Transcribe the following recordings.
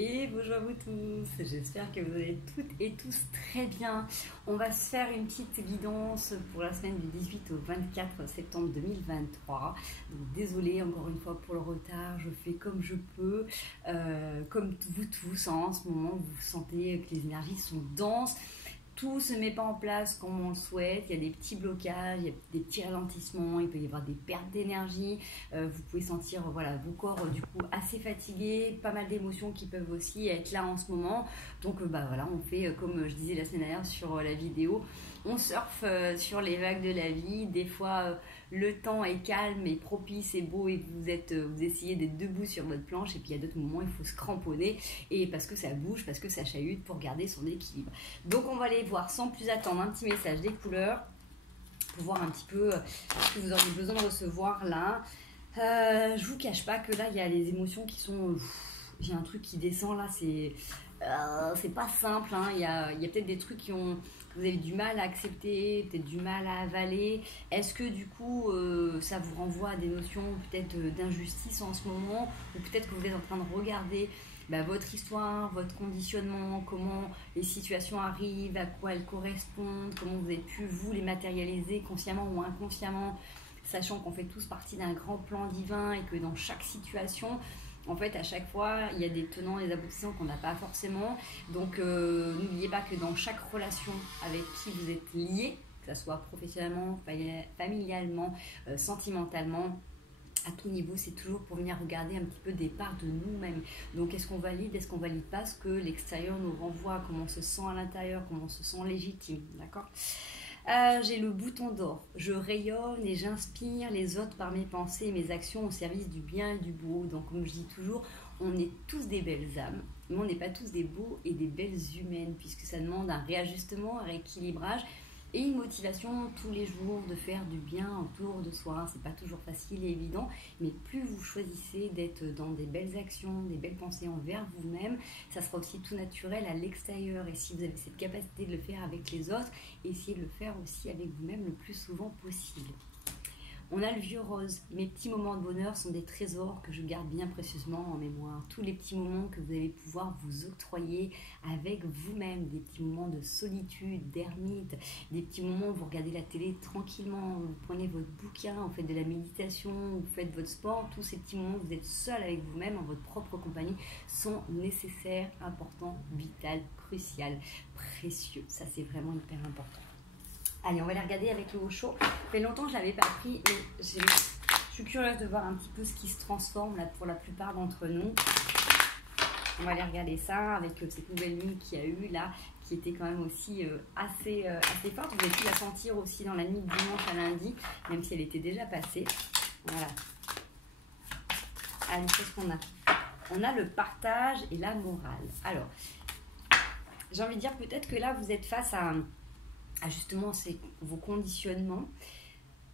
Et bonjour à vous tous, j'espère que vous allez toutes et tous très bien. On va se faire une petite guidance pour la semaine du 18 au 24 septembre 2023. Donc, désolée encore une fois pour le retard, je fais comme je peux. Comme vous tous, hein, en ce moment, vous sentez que les énergies sont denses. Tout se met pas en place comme on le souhaite, il y a des petits blocages, il y a des petits ralentissements, il peut y avoir des pertes d'énergie, vous pouvez sentir voilà, vos corps du coup assez fatigués, pas mal d'émotions qui peuvent aussi être là en ce moment. Donc voilà, on fait comme je disais la semaine dernière sur la vidéo, on surfe sur les vagues de la vie. Des fois le temps est calme et propice et beau et vous essayez d'être debout sur votre planche, et puis il y a d'autres moments il faut se cramponner et parce que ça bouge, parce que ça chahute pour garder son équilibre. Donc on va aller voir sans plus attendre un petit message des couleurs pour voir un petit peu ce que vous aurez besoin de recevoir là. Je vous cache pas que là il y a les émotions qui sont... j'ai un truc qui descend là, c'est pas simple, hein. Il y a peut-être des trucs que vous avez du mal à accepter, peut-être du mal à avaler. Est-ce que du coup ça vous renvoie à des notions peut-être d'injustice en ce moment, ou peut-être que vous êtes en train de regarder votre histoire, votre conditionnement, comment les situations arrivent, à quoi elles correspondent, comment vous avez pu vous les matérialiser consciemment ou inconsciemment, sachant qu'on fait tous partie d'un grand plan divin et que dans chaque situation, en fait, à chaque fois, il y a des tenants et des aboutissants qu'on n'a pas forcément. Donc, n'oubliez pas que dans chaque relation avec qui vous êtes lié, que ce soit professionnellement, familialement, sentimentalement, à tout niveau, c'est toujours pour venir regarder un petit peu des parts de nous-mêmes. Donc, est-ce qu'on valide, est-ce qu'on valide pas ce que l'extérieur nous renvoie, comment on se sent à l'intérieur, comment on se sent légitime, d'accord ? J'ai le bouton d'or. Je rayonne et j'inspire les autres par mes pensées et mes actions au service du bien et du beau. Donc, comme je dis toujours, on est tous des belles âmes, mais on n'est pas tous des beaux et des belles humaines, puisque ça demande un réajustement, un rééquilibrage et une motivation tous les jours de faire du bien autour de soi. C'est pas toujours facile et évident, mais plus vous choisissez d'être dans des belles actions, des belles pensées envers vous-même, ça sera aussi tout naturel à l'extérieur. Et si vous avez cette capacité de le faire avec les autres, essayez de le faire aussi avec vous-même le plus souvent possible. On a le vieux rose. Mes petits moments de bonheur sont des trésors que je garde bien précieusement en mémoire. Tous les petits moments que vous allez pouvoir vous octroyer avec vous-même, des petits moments de solitude, d'ermite, des petits moments où vous regardez la télé tranquillement, vous prenez votre bouquin, vous faites de la méditation, vous faites votre sport. Tous ces petits moments où vous êtes seul avec vous-même, en votre propre compagnie, sont nécessaires, importants, vitaux, cruciaux, précieux. Ça, c'est vraiment hyper important. Allez, on va les regarder avec le haut chaud. Ça fait longtemps que je ne l'avais pas pris, mais je suis curieuse de voir un petit peu ce qui se transforme là pour la plupart d'entre nous. On va aller regarder ça avec cette nouvelle lune qu'il y a eu là, qui était quand même aussi assez forte. Vous avez pu la sentir aussi dans la nuit de dimanche à lundi, même si elle était déjà passée. Voilà. Allez, qu'est-ce qu'on a ? On a le partage et la morale. Alors, j'ai envie de dire peut-être que là, vous êtes face à justement vos conditionnements.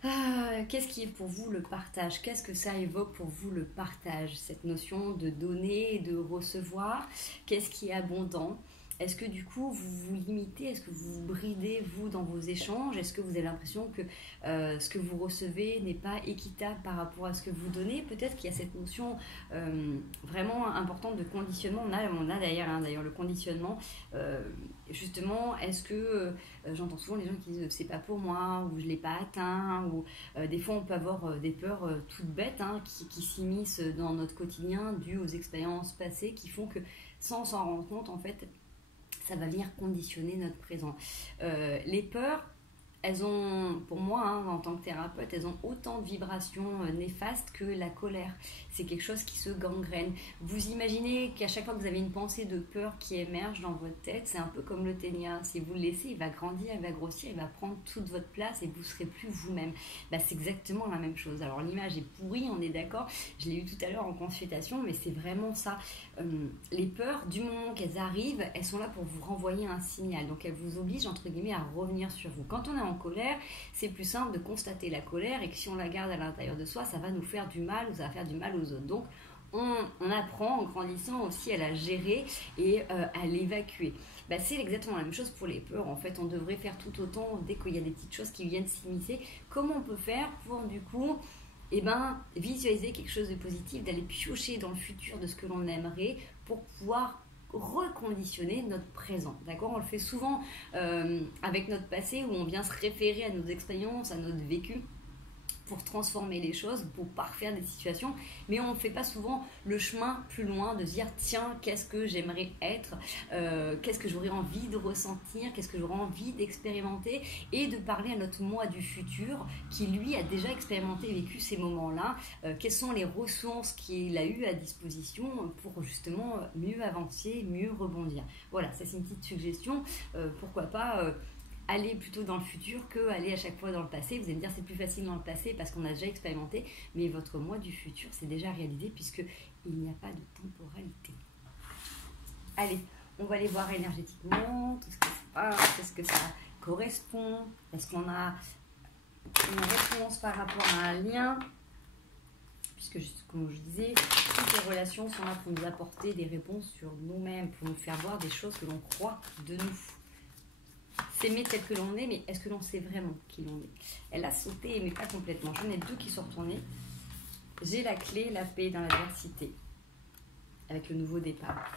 Qu'est-ce qui est pour vous le partage ? Qu'est-ce que ça évoque pour vous le partage ? Cette notion de donner et de recevoir, qu'est-ce qui est abondant ? Est-ce que du coup vous vous limitez ? Est-ce que vous vous bridez vous dans vos échanges ? Est-ce que vous avez l'impression que ce que vous recevez n'est pas équitable par rapport à ce que vous donnez ? Peut-être qu'il y a cette notion vraiment importante de conditionnement. On a d'ailleurs le conditionnement. Justement, est-ce que j'entends souvent les gens qui disent c'est pas pour moi, ou je l'ai pas atteint, ou des fois on peut avoir des peurs toutes bêtes qui s'immiscent dans notre quotidien dues aux expériences passées qui font que sans s'en rendre compte en fait ça va venir conditionner notre présent. Les peurs, elles ont, pour moi, en tant que thérapeute, elles ont autant de vibrations néfastes que la colère. C'est quelque chose qui se gangrène. Vous imaginez qu'à chaque fois que vous avez une pensée de peur qui émerge dans votre tête, c'est un peu comme le ténia. Si vous le laissez, il va grandir, il va grossir, il va prendre toute votre place et vous ne serez plus vous-même. C'est exactement la même chose. Alors l'image est pourrie, on est d'accord. Je l'ai eu tout à l'heure en consultation, mais c'est vraiment ça. Les peurs, du moment qu'elles arrivent, elles sont là pour vous renvoyer un signal. Donc elles vous obligent, entre guillemets, à revenir sur vous. Quand on est en colère, c'est plus simple de constater la colère et que si on la garde à l'intérieur de soi, ça va nous faire du mal ou ça va faire du mal aux autres. Donc, on apprend en grandissant aussi à la gérer et à l'évacuer. C'est exactement la même chose pour les peurs. En fait, on devrait faire tout autant dès qu'il y a des petites choses qui viennent s'immiscer. Comment on peut faire pour, du coup, et ben visualiser quelque chose de positif, d'aller piocher dans le futur de ce que l'on aimerait pour pouvoir reconditionner notre présent. D'accord? On le fait souvent avec notre passé, où on vient se référer à nos expériences, à notre vécu, pour transformer les choses, pour parfaire des situations, mais on ne fait pas souvent le chemin plus loin de se dire tiens, qu'est-ce que j'aimerais être, qu'est-ce que j'aurais envie de ressentir, qu'est-ce que j'aurais envie d'expérimenter, et de parler à notre moi du futur qui lui a déjà expérimenté et vécu ces moments-là, quelles sont les ressources qu'il a eues à disposition pour justement mieux avancer, mieux rebondir. Voilà, ça c'est une petite suggestion, pourquoi pas aller plutôt dans le futur que aller à chaque fois dans le passé. Vous allez me dire c'est plus facile dans le passé parce qu'on a déjà expérimenté, mais votre moi du futur c'est déjà réalisé puisque il n'y a pas de temporalité. Allez, on va aller voir énergétiquement tout ce qui se passe, est-ce que ça correspond, est-ce qu'on a une réponse par rapport à un lien, puisque comme je disais, toutes les relations sont là pour nous apporter des réponses sur nous-mêmes, pour nous faire voir des choses que l'on croit de nous. S'aimer tel que l'on est, mais est-ce que l'on sait vraiment qui l'on est? Elle a sauté, mais pas complètement. J'en ai deux qui sont retournés. J'ai la clé, la paix dans l'adversité, avec le nouveau départ.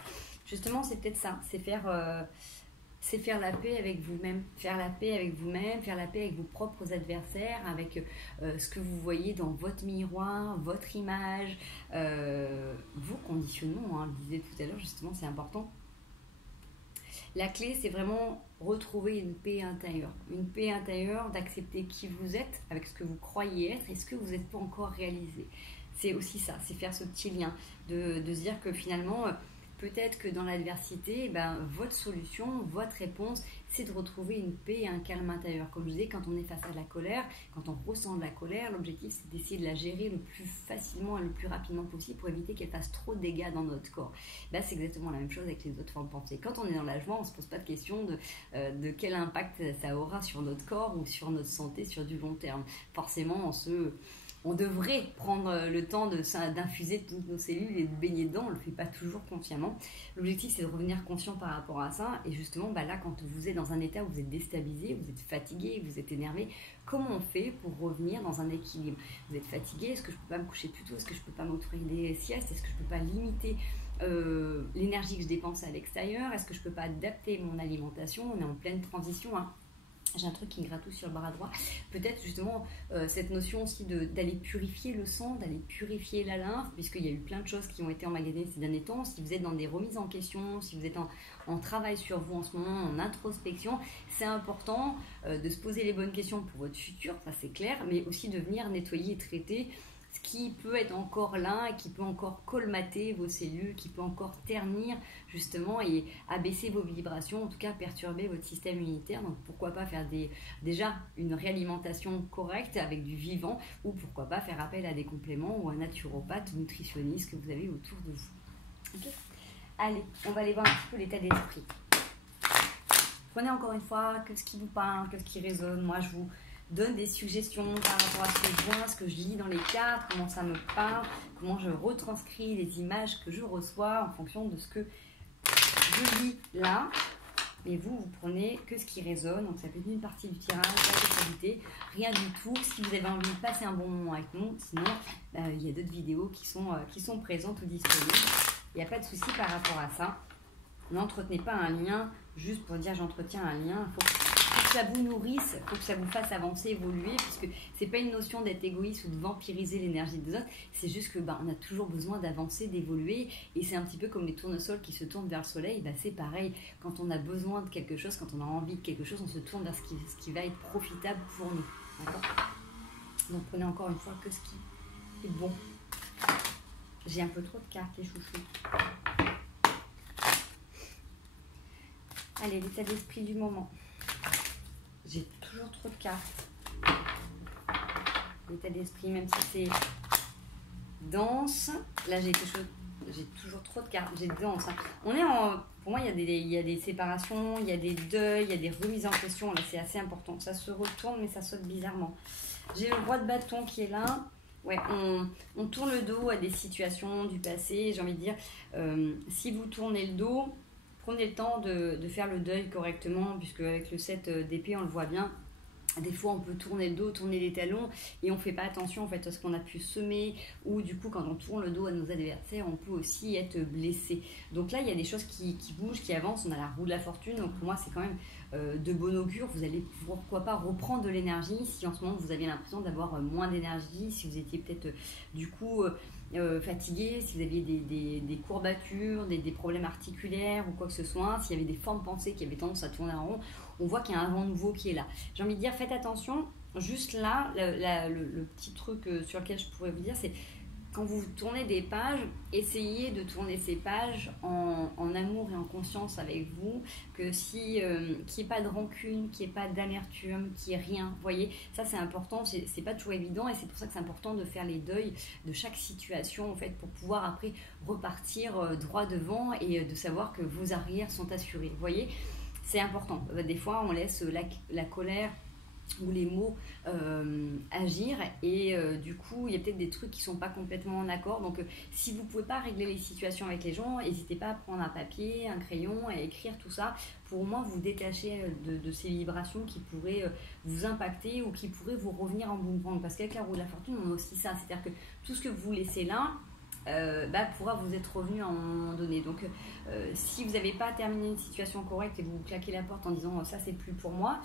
Justement, c'est peut-être ça, c'est faire la paix avec vous-même, faire la paix avec vous-même, faire la paix avec vos propres adversaires, avec ce que vous voyez dans votre miroir, votre image, vos conditionnements, hein, je le disais tout à l'heure, justement, c'est important. La clé, c'est vraiment retrouver une paix intérieure. Une paix intérieure d'accepter qui vous êtes avec ce que vous croyez être et ce que vous n'êtes pas encore réalisé. C'est aussi ça, c'est faire ce petit lien, de se dire que finalement, peut-être que dans l'adversité, votre solution, votre réponse, c'est de retrouver une paix et un calme intérieur. Comme je disais, quand on est face à de la colère, quand on ressent de la colère, l'objectif c'est d'essayer de la gérer le plus facilement et le plus rapidement possible pour éviter qu'elle fasse trop de dégâts dans notre corps. Là, c'est exactement la même chose avec les autres formes de pensée. Quand on est dans la joie, on ne se pose pas de question de quel impact ça aura sur notre corps ou sur notre santé sur du long terme. Forcément, on devrait prendre le temps d'infuser toutes nos cellules et de baigner dedans, on ne le fait pas toujours consciemment. L'objectif c'est de revenir conscient par rapport à ça, et justement là quand vous êtes dans un état où vous êtes déstabilisé, vous êtes fatigué, vous êtes énervé, comment on fait pour revenir dans un équilibre? Vous êtes fatigué, est-ce que je ne peux pas me coucher plus tôt? Est-ce que je ne peux pas m'octroyer des siestes? Est-ce que je ne peux pas limiter l'énergie que je dépense à l'extérieur? Est-ce que je ne peux pas adapter mon alimentation? On est en pleine transition, hein. J'ai un truc qui me gratouille sur le bras droit. Peut-être justement cette notion aussi d'aller purifier le sang, d'aller purifier la lymphe, puisqu'il y a eu plein de choses qui ont été emmagasinées ces derniers temps. Si vous êtes dans des remises en question, si vous êtes en travail sur vous en ce moment, en introspection, c'est important de se poser les bonnes questions pour votre futur, ça c'est clair, mais aussi de venir nettoyer et traiter ce qui peut être encore là, qui peut encore colmater vos cellules, qui peut encore ternir justement et abaisser vos vibrations, en tout cas perturber votre système immunitaire. Donc pourquoi pas faire déjà une réalimentation correcte avec du vivant, ou pourquoi pas faire appel à des compléments ou un naturopathe ou nutritionniste que vous avez autour de vous. Okay. Allez, on va aller voir un petit peu l'état d'esprit. Prenez encore une fois que ce qui vous parle, que ce qui résonne. Moi je vous donne des suggestions par rapport à ce que je vois, ce que je lis dans les cartes, comment ça me parle, comment je retranscris les images que je reçois en fonction de ce que je lis là. Et vous prenez que ce qui résonne, donc ça peut être une partie du tirage, la totalité, rien du tout. Si vous avez envie de passer un bon moment avec nous, sinon il y a d'autres vidéos qui sont présentes ou disponibles. Il n'y a pas de souci par rapport à ça. N'entretenez pas un lien juste pour dire j'entretiens un lien. Il faut que ça vous nourrisse, il faut que ça vous fasse avancer, évoluer, puisque c'est pas une notion d'être égoïste ou de vampiriser l'énergie des autres, c'est juste que on a toujours besoin d'avancer, d'évoluer, et c'est un petit peu comme les tournesols qui se tournent vers le soleil. C'est pareil, quand on a besoin de quelque chose, quand on a envie de quelque chose, on se tourne vers ce qui va être profitable pour nous. D'accord ? Donc prenez encore une fois que ce qui est bon. J'ai un peu trop de cartes, les chouchous. Allez, l'état d'esprit du moment. J'ai toujours trop de cartes. L'état d'esprit, même si c'est dense. Là, j'ai toujours trop de cartes. J'ai dense. On est pour moi, il y a des séparations, il y a des deuils, il y a des remises en question. Là, c'est assez important. Ça se retourne, mais ça saute bizarrement. J'ai le roi de bâton qui est là. Ouais, on tourne le dos à des situations du passé. J'ai envie de dire, si vous tournez le dos, prenez le temps de faire le deuil correctement, puisque avec le 7 d'épée, on le voit bien, Des fois, on peut tourner le dos, tourner les talons et on ne fait pas attention en fait à ce qu'on a pu semer, ou du coup, quand on tourne le dos à nos adversaires, on peut aussi être blessé. Donc là, il y a des choses qui bougent, qui avancent. On a la roue de la fortune. Donc pour moi, c'est quand même de bon augure. Vous allez pourquoi pas reprendre de l'énergie si en ce moment vous avez l'impression d'avoir moins d'énergie, si vous étiez peut-être du coup fatigué, si vous aviez des courbatures, des problèmes articulaires ou quoi que ce soit, s'il y avait des formes pensées qui avaient tendance à tourner en rond. On voit qu'il y a un vent nouveau qui est là. J'ai envie de dire, faites attention. Juste là, le petit truc sur lequel je pourrais vous dire, c'est quand vous tournez des pages, essayez de tourner ces pages en amour et en conscience avec vous, que qu'il n'y ait pas de rancune, qu'il n'y ait pas d'amertume, qu'il n'y ait rien. Vous voyez, ça c'est important, c'est pas toujours évident et c'est pour ça que c'est important de faire les deuils de chaque situation en fait, pour pouvoir après repartir droit devant et de savoir que vos arrières sont assurés. Vous voyez, c'est important. Des fois, on laisse la colère ou les mots agir et du coup, il y a peut-être des trucs qui ne sont pas complètement en accord. Donc, si vous ne pouvez pas régler les situations avec les gens, n'hésitez pas à prendre un papier, un crayon et écrire tout ça pour au moins vous détacher de ces vibrations qui pourraient vous impacter ou qui pourraient vous revenir en boomerang. Parce qu'avec la roue de la fortune, on a aussi ça. C'est-à-dire que tout ce que vous laissez là, pourra vous être revenu à un moment donné. Donc si vous n'avez pas terminé une situation correcte et vous claquez la porte en disant ça c'est plus pour moi,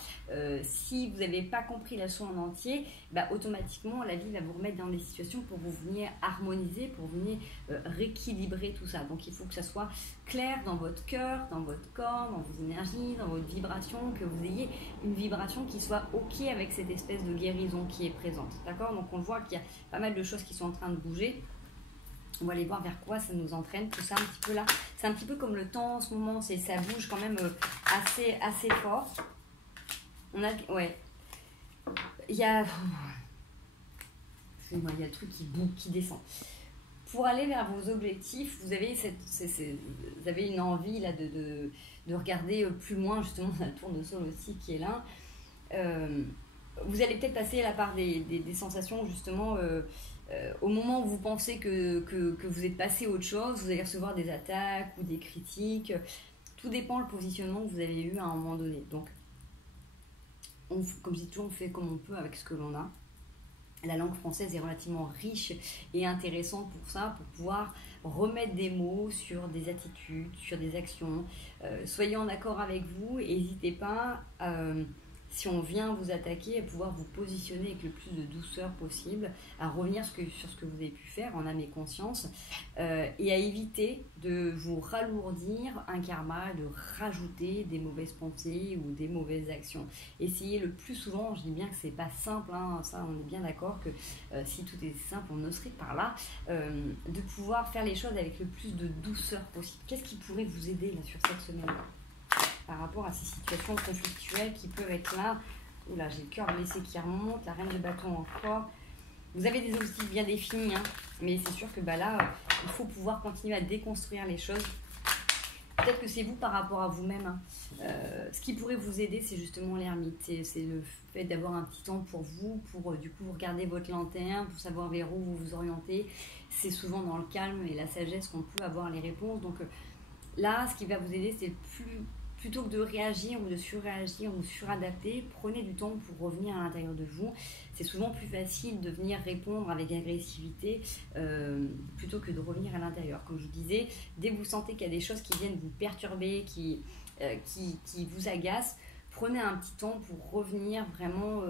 si vous n'avez pas compris la leçon en entier, automatiquement la vie va vous remettre dans des situations pour vous venir harmoniser, pour venir rééquilibrer tout ça. Donc il faut que ça soit clair dans votre cœur, dans votre corps, dans vos énergies, dans votre vibration, que vous ayez une vibration qui soit ok avec cette espèce de guérison qui est présente. D'accord? Donc on voit qu'il y a pas mal de choses qui sont en train de bouger. On va aller voir vers quoi ça nous entraîne, tout ça un petit peu là. C'est un petit peu comme le temps en ce moment, ça bouge quand même assez fort. On a, ouais, il y a, excusez-moi, il y a le truc qui descend. Pour aller vers vos objectifs, vous avez vous avez une envie là de regarder plus loin, justement, la tournesol aussi qui est là. Vous allez peut-être passer à la part des sensations justement. Au moment où vous pensez que vous êtes passé à autre chose, vous allez recevoir des attaques ou des critiques. Tout dépend du positionnement que vous avez eu à un moment donné. Donc, comme je dis toujours, on fait comme on peut avec ce que l'on a. La langue française est relativement riche et intéressante pour ça, pour pouvoir remettre des mots sur des attitudes, sur des actions. Soyez en accord avec vous et n'hésitez pas si on vient vous attaquer, à pouvoir vous positionner avec le plus de douceur possible, à revenir sur ce que vous avez pu faire en âme et conscience, et à éviter de vous ralourdir un karma, de rajouter des mauvaises pensées ou des mauvaises actions. Essayez le plus souvent, je dis bien que c'est pas simple, hein, ça on est bien d'accord que si tout est simple, on serait par là, de pouvoir faire les choses avec le plus de douceur possible. Qu'est-ce qui pourrait vous aider là sur cette semaine-là par rapport à ces situations conflictuelles qui peuvent être là? Oula, j'ai le cœur blessé qui remonte, la reine de bâton encore. Vous avez des objectifs bien définis, hein, mais c'est sûr que là, il faut pouvoir continuer à déconstruire les choses. Peut-être que c'est vous par rapport à vous-même. Hein. Ce qui pourrait vous aider, c'est justement l'ermite. C'est le fait d'avoir un petit temps pour vous, pour du coup regarder votre lanterne, pour savoir vers où vous vous orientez. C'est souvent dans le calme et la sagesse qu'on peut avoir les réponses. Donc là, ce qui va vous aider, c'est plutôt que de réagir ou de surréagir ou suradapter, prenez du temps pour revenir à l'intérieur de vous. C'est souvent plus facile de venir répondre avec agressivité plutôt que de revenir à l'intérieur. Comme je vous disais, dès que vous sentez qu'il y a des choses qui viennent vous perturber, qui vous agacent, prenez un petit temps pour revenir vraiment.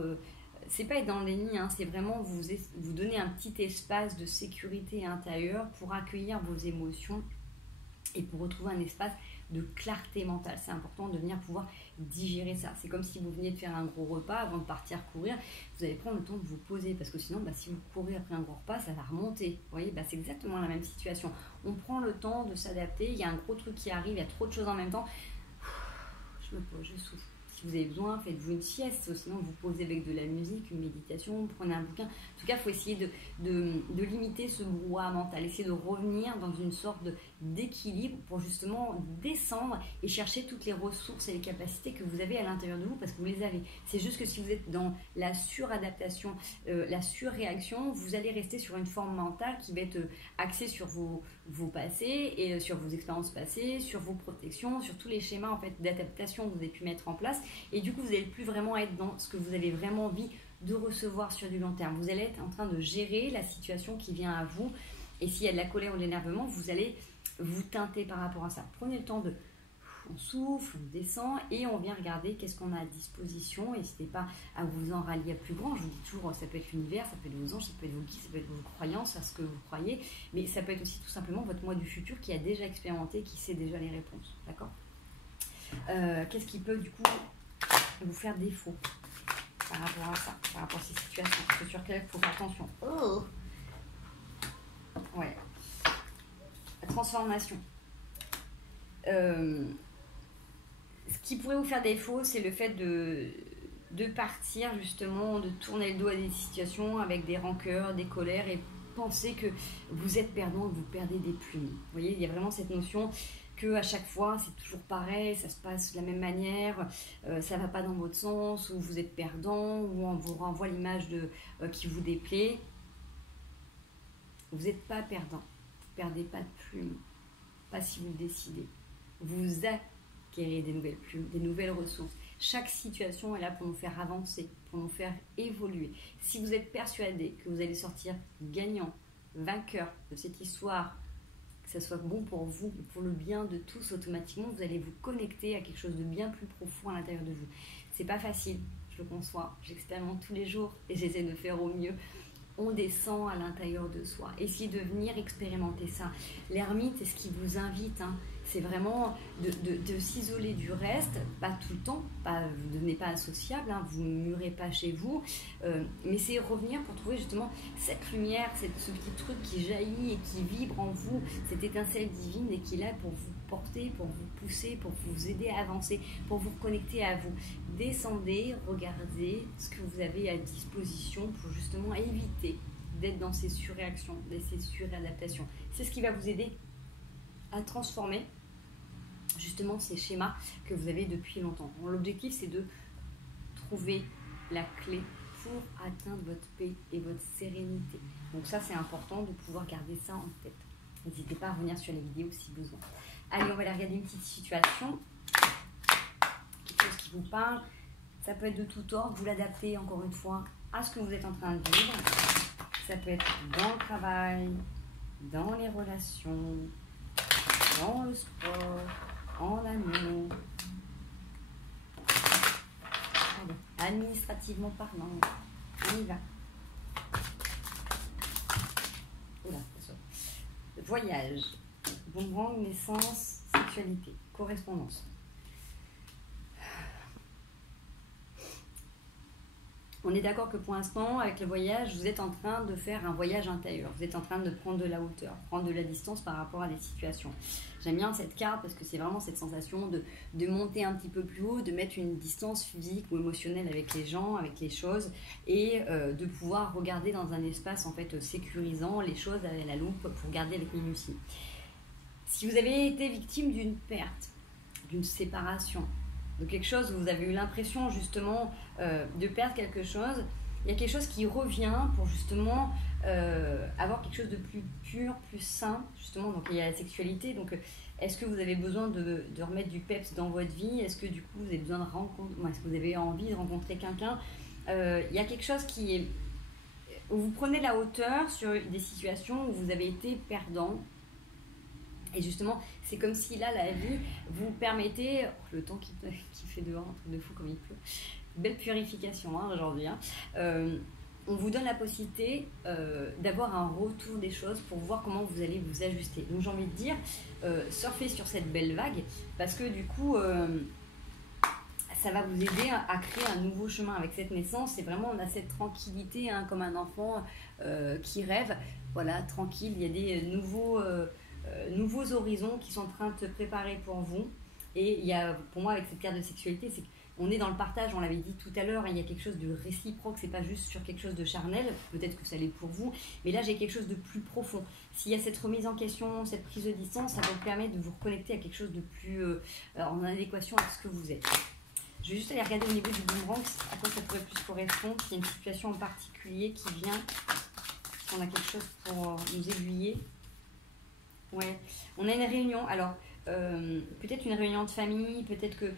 C'est pas être dans le déni, hein, c'est vraiment vous donner un petit espace de sécurité intérieure pour accueillir vos émotions et pour retrouver un espace de clarté mentale. C'est important de venir pouvoir digérer ça. C'est comme si vous veniez de faire un gros repas avant de partir courir. Vous allez prendre le temps de vous poser parce que sinon, si vous courez après un gros repas, ça va remonter. Vous voyez, c'est exactement la même situation. On prend le temps de s'adapter. Il y a un gros truc qui arrive, il y a trop de choses en même temps. Je me pose, je souffle. Si vous avez besoin, faites-vous une sieste, sinon vous posez avec de la musique, une méditation, prenez un bouquin. En tout cas, il faut essayer de limiter ce brouhaha mental, essayer de revenir dans une sorte d'équilibre pour justement descendre et chercher toutes les ressources et les capacités que vous avez à l'intérieur de vous, parce que vous les avez. C'est juste que si vous êtes dans la suradaptation, la surréaction, vous allez rester sur une forme mentale qui va être axée sur vos passés et sur vos expériences passées, sur vos protections, sur tous les schémas en fait d'adaptation que vous avez pu mettre en place, et du coup vous n'allez plus vraiment être dans ce que vous avez vraiment envie de recevoir sur du long terme. Vous allez être en train de gérer la situation qui vient à vous, et s'il y a de la colère ou de l'énervement, vous allez vous teinter par rapport à ça. Prenez le temps de... On souffle, on descend et on vient regarder qu'est-ce qu'on a à disposition. N'hésitez pas à vous en rallier à plus grand. Je vous dis toujours, ça peut être l'univers, ça peut être vos anges, ça peut être vos guides, ça peut être vos croyances, à ce que vous croyez, mais ça peut être aussi tout simplement votre moi du futur qui a déjà expérimenté, qui sait déjà les réponses. D'accord ? Qu'est-ce qui peut du coup vous faire défaut par rapport à ça, par rapport à ces situations, sur lesquelles il faut faire attention. Oh, ouais. La transformation. Ce qui pourrait vous faire défaut, c'est le fait de partir justement, de tourner le dos à des situations avec des rancœurs, des colères et penser que vous êtes perdant, que vous perdez des plumes. Vous voyez, il y a vraiment cette notion que à chaque fois c'est toujours pareil, ça se passe de la même manière, ça va pas dans votre sens, ou vous êtes perdant, ou on vous renvoie l'image qui vous déplaît. Vous n'êtes pas perdant, vous ne perdez pas de plumes, pas si vous le décidez. Vous acquérez des nouvelles plumes, des nouvelles ressources. Chaque situation est là pour nous faire avancer, pour nous faire évoluer. Si vous êtes persuadé que vous allez sortir gagnant, vainqueur de cette histoire, que ça soit bon pour vous, pour le bien de tous, automatiquement, vous allez vous connecter à quelque chose de bien plus profond à l'intérieur de vous. C'est pas facile, je le conçois, j'expérimente tous les jours et j'essaie de faire au mieux. On descend à l'intérieur de soi. Essayez de venir expérimenter ça. L'ermite, c'est ce qui vous invite, c'est vraiment de s'isoler du reste, pas tout le temps, vous ne devenez pas associable, vous ne murez pas chez vous, mais c'est revenir pour trouver justement cette lumière, ce petit truc qui jaillit et qui vibre en vous, cette étincelle divine et qui est là pour vous porter, pour vous pousser, pour vous aider à avancer, pour vous reconnecter à vous. Descendez, regardez ce que vous avez à disposition pour justement éviter d'être dans ces surréactions, dans ces suradaptations. C'est ce qui va vous aider à transformer justement ces schémas que vous avez depuis longtemps. L'objectif, c'est de trouver la clé pour atteindre votre paix et votre sérénité. Donc ça, c'est important de pouvoir garder ça en tête. N'hésitez pas à revenir sur les vidéos si besoin. Allez, on va aller regarder une petite situation, quelque chose qui vous parle. Ça peut être de tout ordre, vous l'adaptez encore une fois à ce que vous êtes en train de vivre. Ça peut être dans le travail, dans les relations, dans le sport, en amour. Allez, administrativement parlant, on y va. Oula, attention. Voyage, boomerang, naissance, sexualité, correspondance. On est d'accord que pour l'instant, avec le voyage, vous êtes en train de faire un voyage intérieur. Vous êtes en train de prendre de la hauteur, prendre de la distance par rapport à des situations. J'aime bien cette carte parce que c'est vraiment cette sensation de monter un petit peu plus haut, de mettre une distance physique ou émotionnelle avec les gens, avec les choses, et de pouvoir regarder dans un espace en fait sécurisant les choses avec la loupe pour regarder avec minutie. Si vous avez été victime d'une perte, d'une séparation, de quelque chose où vous avez eu l'impression justement de perdre quelque chose, il y a quelque chose qui revient pour justement avoir quelque chose de plus pur, plus sain, justement. Donc il y a la sexualité, donc est-ce que vous avez besoin de remettre du peps dans votre vie? Est-ce que du coup vous avez besoin de rencontrer, est-ce que vous avez envie de rencontrer quelqu'un? Il y a quelque chose qui est, où vous prenez la hauteur sur des situations où vous avez été perdant. Et justement, c'est comme si là, la vie vous permettait, le temps qui fait dehors, un truc de fou comme il pleut, belle purification aujourd'hui. On vous donne la possibilité d'avoir un retour des choses pour voir comment vous allez vous ajuster. Donc j'ai envie de dire, surfez sur cette belle vague parce que du coup, ça va vous aider à créer un nouveau chemin avec cette naissance. Et vraiment, on a cette tranquillité comme un enfant qui rêve. Voilà, tranquille, il y a des nouveaux horizons qui sont en train de se préparer pour vous. Et il y a, pour moi, avec cette carte de sexualité, c'est que on est dans le partage, on l'avait dit tout à l'heure, il y a quelque chose de réciproque, c'est pas juste sur quelque chose de charnel, peut-être que ça l'est pour vous, mais là j'ai quelque chose de plus profond. S'il y a cette remise en question, cette prise de distance, ça va vous permettre de vous reconnecter à quelque chose de plus en adéquation avec ce que vous êtes. Je vais juste aller regarder au niveau du boomerang à quoi ça pourrait plus correspondre, s'il y a une situation en particulier qui vient, si on a quelque chose pour nous aiguiller. Ouais, on a une réunion, alors peut-être une réunion de famille, peut-être que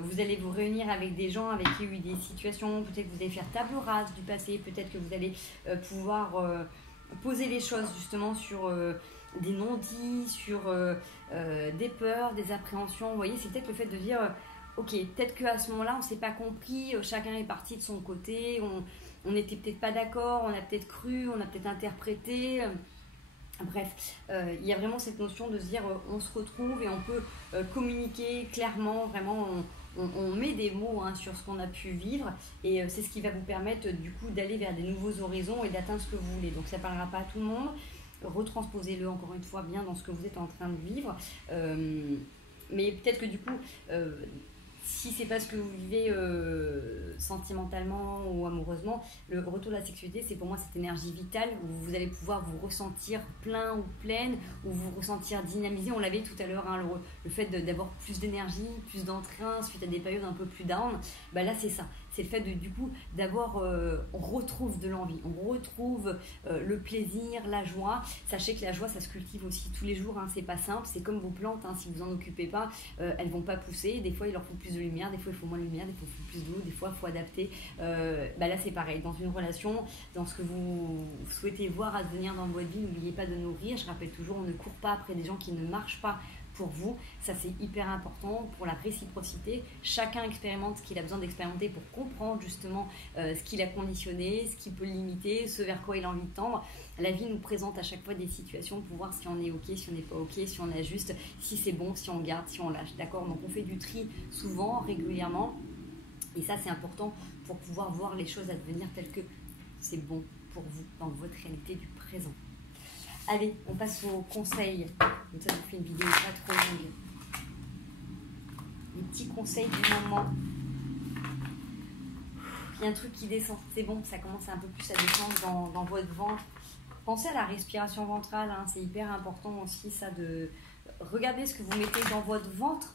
vous allez vous réunir avec des gens avec qui il y a eu des situations, peut-être que vous allez faire table rase du passé, peut-être que vous allez pouvoir poser les choses justement sur des non-dits, sur des peurs, des appréhensions. Vous voyez, c'est peut-être le fait de dire ok, peut-être qu'à ce moment-là, on ne s'est pas compris, chacun est parti de son côté, on n'était peut-être pas d'accord, on a peut-être cru, on a peut-être interprété. Bref, il y a vraiment cette notion de se dire on se retrouve et on peut communiquer clairement, vraiment on met des mots sur ce qu'on a pu vivre et c'est ce qui va vous permettre du coup d'aller vers des nouveaux horizons et d'atteindre ce que vous voulez. Donc ça ne parlera pas à tout le monde, retransposez-le encore une fois bien dans ce que vous êtes en train de vivre. Mais peut-être que du coup, si c'est pas ce que vous vivez sentimentalement ou amoureusement, le retour de la sexualité, c'est pour moi cette énergie vitale où vous allez pouvoir vous ressentir plein ou pleine, ou vous ressentir dynamisé. On l'avait tout à l'heure, le fait d'avoir plus d'énergie, plus d'entrain suite à des périodes un peu plus down. Bah là, c'est ça. C'est le fait du coup d'avoir, on retrouve de l'envie, on retrouve le plaisir, la joie. Sachez que la joie, ça se cultive aussi tous les jours, c'est pas simple, c'est comme vos plantes, si vous en occupez pas, elles vont pas pousser. Des fois il leur faut plus de lumière, des fois il faut moins de lumière, des fois il faut plus d'eau, des fois il faut adapter. Là c'est pareil, dans une relation, dans ce que vous souhaitez voir advenir dans votre vie, n'oubliez pas de nourrir. Je rappelle toujours, on ne court pas après des gens qui ne marchent pas pour vous, ça c'est hyper important pour la réciprocité. Chacun expérimente ce qu'il a besoin d'expérimenter pour comprendre justement ce qu'il a conditionné, ce qui peut le limiter, ce vers quoi il a envie de tendre. La vie nous présente à chaque fois des situations pour voir si on est ok, si on n'est pas ok, si on ajuste, si c'est bon, si on garde, si on lâche, d'accord. Donc on fait du tri souvent, régulièrement, et ça c'est important pour pouvoir voir les choses advenir telles que c'est bon pour vous dans votre réalité du présent. Allez, on passe aux conseils. Comme ça, je vous fais une vidéo pas trop longue. Les petits conseils du moment. Il y a un truc qui descend. C'est bon, ça commence un peu plus à descendre dans votre ventre. Pensez à la respiration ventrale. C'est hyper important aussi, ça, de regarder ce que vous mettez dans votre ventre.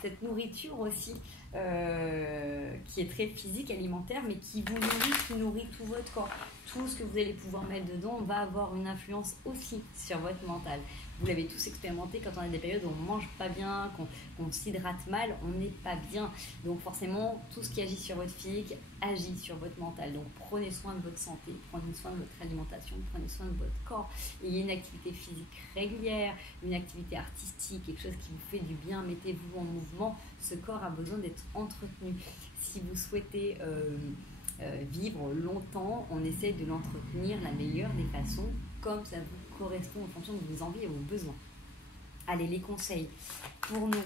Cette nourriture aussi, qui est très physique, alimentaire, mais qui vous nourrit, qui nourrit tout votre corps. Tout ce que vous allez pouvoir mettre dedans va avoir une influence aussi sur votre mental. Vous l'avez tous expérimenté, quand on a des périodes où on ne mange pas bien, qu'on s'hydrate mal, on n'est pas bien. Donc forcément, tout ce qui agit sur votre physique agit sur votre mental. Donc prenez soin de votre santé, prenez soin de votre alimentation, prenez soin de votre corps. Ayez une activité physique régulière, une activité artistique, quelque chose qui vous fait du bien, mettez-vous en mouvement. Ce corps a besoin d'être entretenu. Si vous souhaitez vivre longtemps, on essaie de l'entretenir la meilleure des façons, comme ça vous correspond en fonction de vos envies et vos besoins. Allez, les conseils pour nous,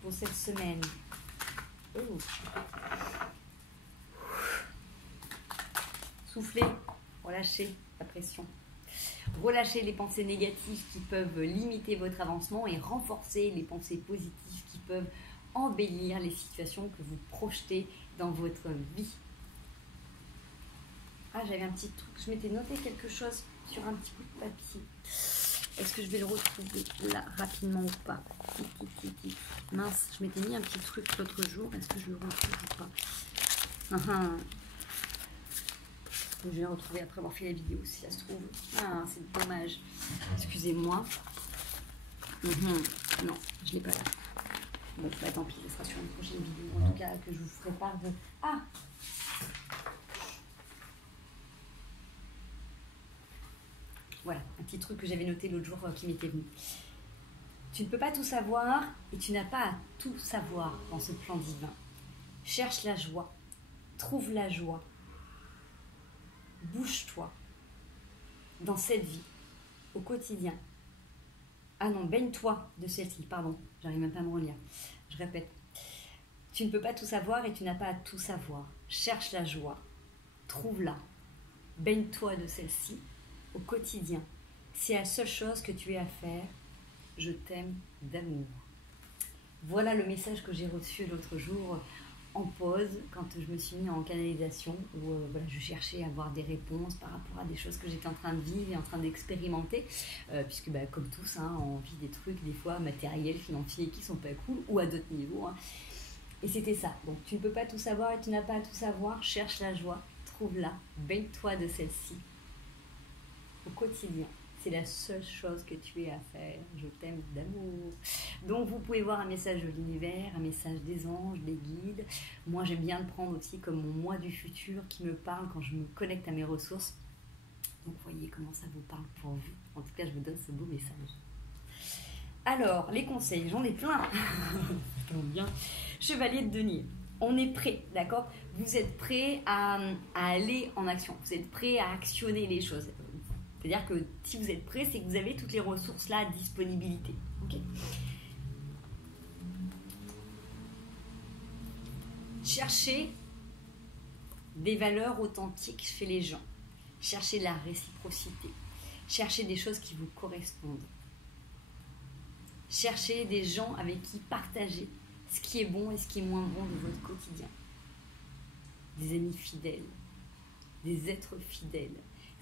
pour cette semaine. Soufflez, relâchez la pression. Relâchez les pensées négatives qui peuvent limiter votre avancement et renforcer les pensées positives qui peuvent embellir les situations que vous projetez dans votre vie. Ah, j'avais un petit truc, je m'étais noté quelque chose sur un petit bout de papier. Est-ce que je vais le retrouver là rapidement ou pas? Mince, je m'étais mis un petit truc l'autre jour, est-ce que je le retrouve ou pas? Je vais le retrouver après avoir fait la vidéo si ça se trouve. Ah, c'est dommage. Excusez-moi. Non, je ne l'ai pas là. Bon, bah, tant pis, ce sera sur une prochaine vidéo. En tout cas, que je vous ferai part de... Ah! Voilà, un petit truc que j'avais noté l'autre jour qui m'était venu. Tu ne peux pas tout savoir et tu n'as pas à tout savoir dans ce plan divin. Cherche la joie. Trouve la joie. Bouge-toi dans cette vie, au quotidien. Ah non, baigne-toi de celle-ci, pardon, j'arrive même pas à me relire. Je répète, tu ne peux pas tout savoir et tu n'as pas à tout savoir. Cherche la joie, trouve-la, baigne-toi de celle-ci, au quotidien. C'est la seule chose que tu aies à faire, je t'aime d'amour. Voilà le message que j'ai reçu l'autre jour en pause quand je me suis mis en canalisation où voilà, je cherchais à avoir des réponses par rapport à des choses que j'étais en train de vivre et en train d'expérimenter, puisque bah, comme tous, hein, on vit des trucs des fois matériels, financiers qui sont pas cool ou à d'autres niveaux. Hein. Et c'était ça. Donc tu ne peux pas tout savoir et tu n'as pas à tout savoir. Cherche la joie, trouve-la, baigne-toi de celle-ci au quotidien. C'est la seule chose que tu aies à faire. Je t'aime d'amour. Donc vous pouvez voir un message de l'univers, un message des anges, des guides. Moi j'aime bien le prendre aussi comme mon moi du futur qui me parle quand je me connecte à mes ressources. Donc voyez comment ça vous parle pour vous. En tout cas je vous donne ce beau message. Alors les conseils, j'en ai plein. Bien. Chevalier de denier. On est prêt, d'accord? Vous êtes prêt à aller en action. Vous êtes prêt à actionner les choses. C'est-à-dire que si vous êtes prêt, c'est que vous avez toutes les ressources là à disponibilité. Okay. Cherchez des valeurs authentiques chez les gens. Cherchez de la réciprocité. Cherchez des choses qui vous correspondent. Cherchez des gens avec qui partager ce qui est bon et ce qui est moins bon de votre quotidien. Des amis fidèles, des êtres fidèles.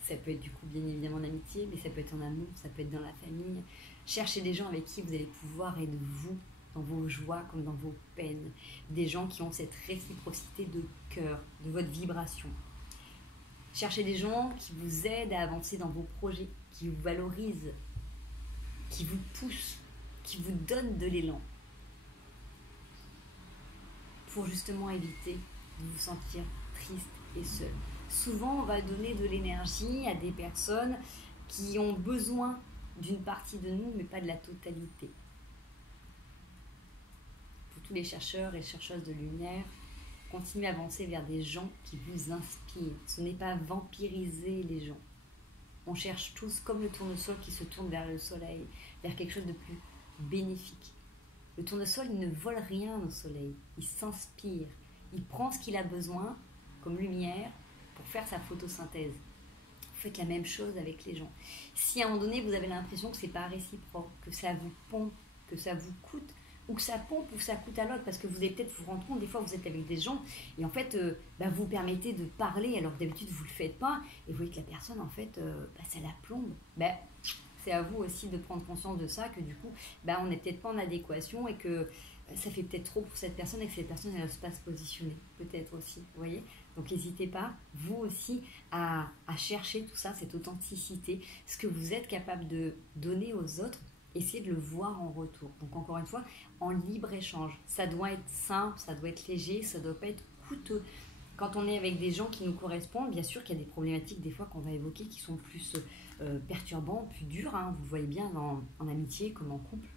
Ça peut être du coup bien évidemment en amitié, mais ça peut être en amour, ça peut être dans la famille. Cherchez des gens avec qui vous allez pouvoir être vous, dans vos joies comme dans vos peines. Des gens qui ont cette réciprocité de cœur, de votre vibration. Cherchez des gens qui vous aident à avancer dans vos projets, qui vous valorisent, qui vous poussent, qui vous donnent de l'élan. Pour justement éviter de vous sentir triste et seul. Souvent, on va donner de l'énergie à des personnes qui ont besoin d'une partie de nous, mais pas de la totalité. Pour tous les chercheurs et chercheuses de lumière, continuez à avancer vers des gens qui vous inspirent. Ce n'est pas vampiriser les gens. On cherche tous, comme le tournesol qui se tourne vers le soleil, vers quelque chose de plus bénéfique. Le tournesol, il ne vole rien au soleil. Il s'inspire. Il prend ce qu'il a besoin, comme lumière, pour faire sa photosynthèse. Vous faites la même chose avec les gens. Si à un moment donné, vous avez l'impression que ce n'est pas réciproque, que ça vous pompe, que ça vous coûte, ou que ça pompe ou que ça coûte à l'autre, parce que vous allez peut-être vous rendre compte, des fois vous êtes avec des gens, et en fait, vous permettez de parler, alors que d'habitude vous ne le faites pas, et vous voyez que la personne, en fait, ça la plombe. C'est à vous aussi de prendre conscience de ça, que du coup, on n'est peut-être pas en adéquation, et que ça fait peut-être trop pour cette personne, et que cette personne, elle n'ose pas se positionner, peut-être aussi, vous voyez. Donc n'hésitez pas, vous aussi, à chercher tout ça, cette authenticité, ce que vous êtes capable de donner aux autres, essayez de le voir en retour. Donc encore une fois, en libre-échange. Ça doit être simple, ça doit être léger, ça ne doit pas être coûteux. Quand on est avec des gens qui nous correspondent, bien sûr qu'il y a des problématiques des fois qu'on va évoquer qui sont plus perturbantes, plus dures. Hein. Vous voyez bien en amitié comme en couple.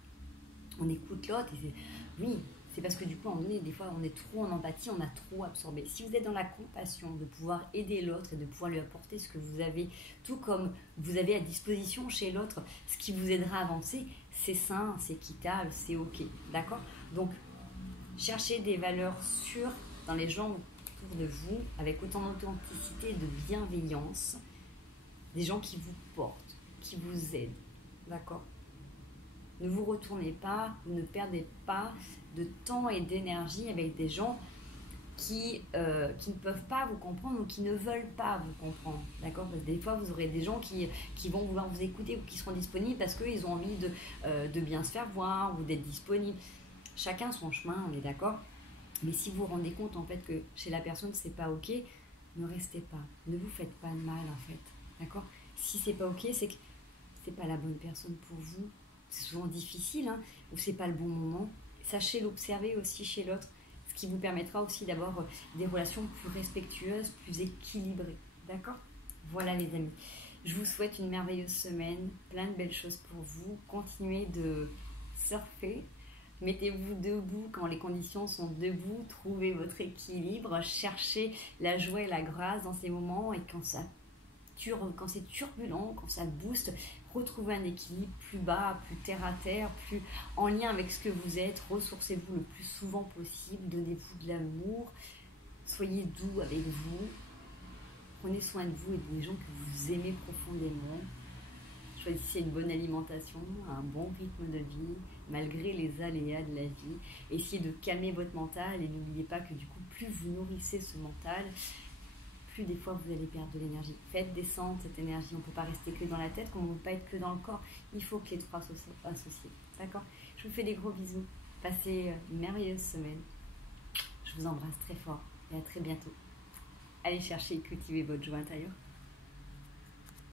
On écoute l'autre et oui, c'est parce que du coup, à un moment donné, des fois, on est trop en empathie, on a trop absorbé. Si vous êtes dans la compassion, de pouvoir aider l'autre et de pouvoir lui apporter ce que vous avez, tout comme vous avez à disposition chez l'autre, ce qui vous aidera à avancer, c'est sain, c'est équitable, c'est ok, d'accord? Donc, cherchez des valeurs sûres dans les gens autour de vous, avec autant d'authenticité et de bienveillance, des gens qui vous portent, qui vous aident, d'accord? Ne vous retournez pas, vous ne perdez pas de temps et d'énergie avec des gens qui ne peuvent pas vous comprendre ou qui ne veulent pas vous comprendre, d'accord? Parce que des fois, vous aurez des gens qui vont vouloir vous écouter ou qui seront disponibles parce qu'ils ont envie de bien se faire voir ou d'être disponibles. Chacun son chemin, on est d'accord? Mais si vous vous rendez compte, en fait, que chez la personne, c'est pas OK, ne restez pas. Ne vous faites pas de mal, en fait, d'accord? Si c'est pas OK, c'est que c'est pas la bonne personne pour vous. C'est souvent difficile, hein, ou c'est pas le bon moment. Sachez l'observer aussi chez l'autre, ce qui vous permettra aussi d'avoir des relations plus respectueuses, plus équilibrées. D'accord? Voilà les amis. Je vous souhaite une merveilleuse semaine, plein de belles choses pour vous. Continuez de surfer. Mettez-vous debout quand les conditions sont debout. Trouvez votre équilibre. Cherchez la joie et la grâce dans ces moments. Et quand c'est turbulent, quand ça booste, retrouvez un équilibre plus bas, plus terre à terre, plus en lien avec ce que vous êtes. Ressourcez-vous le plus souvent possible, donnez-vous de l'amour, soyez doux avec vous, prenez soin de vous et des gens que vous aimez profondément. Je Choisissez une bonne alimentation, un bon rythme de vie, malgré les aléas de la vie. Essayez de calmer votre mental et n'oubliez pas que du coup, plus vous nourrissez ce mental, plus des fois vous allez perdre de l'énergie. Faites descendre cette énergie. On ne peut pas rester que dans la tête, comme on ne peut pas être que dans le corps. Il faut que les trois soient associés. D'accord? Je vous fais des gros bisous. Passez une merveilleuse semaine. Je vous embrasse très fort et à très bientôt. Allez chercher et cultiver votre joie intérieure.